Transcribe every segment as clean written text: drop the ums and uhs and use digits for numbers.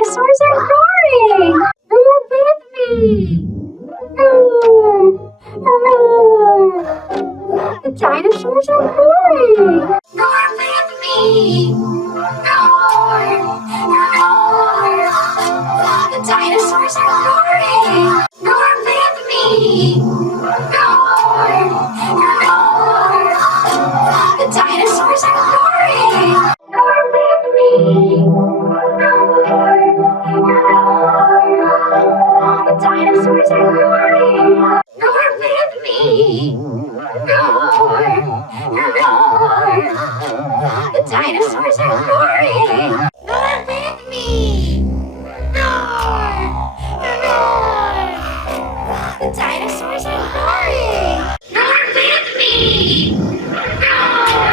dinosaurs are roaring! Roar with me! Roar! Roar! The dinosaurs are roaring! Roar with me! Roar! Roar! The dinosaurs are roaring! Roar with me! Roar! Roar! The dinosaurs are roaring! Roar with me! Roar! Roar! The dinosaurs are roaring! Roar with me! Roar! Roar! The dinosaurs are roaring! Roar with me! Roar! Roar! The dinosaurs are roaring! Roar with me! Roar!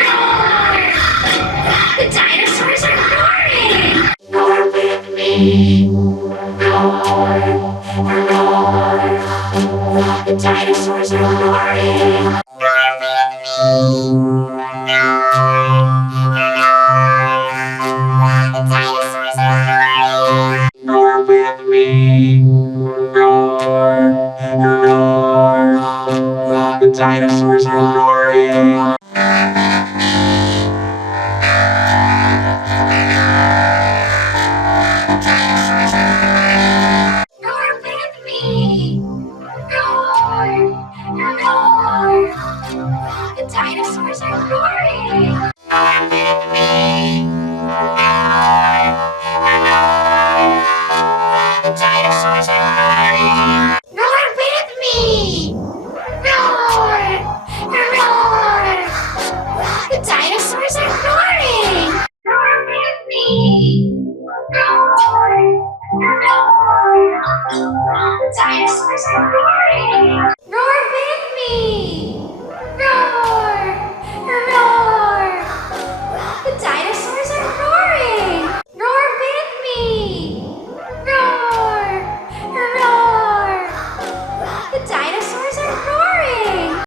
Roar! The dinosaurs are roaring! Roar with me! Roar! Roar! The dinosaurs are roaring! Roar with me! The dinosaurs are roaring! Roar with me! Roar! Roar! The dinosaurs are roaring! Roar with me! Roar! Roar! The dinosaurs are roaring! Roar with me! Roar! Roar! The dinosaurs are roaring! Roar with me! Roar! Roar! The dinosaurs are roaring! Roar with me! Roar! Roar! The dinosaurs are roaring! Roar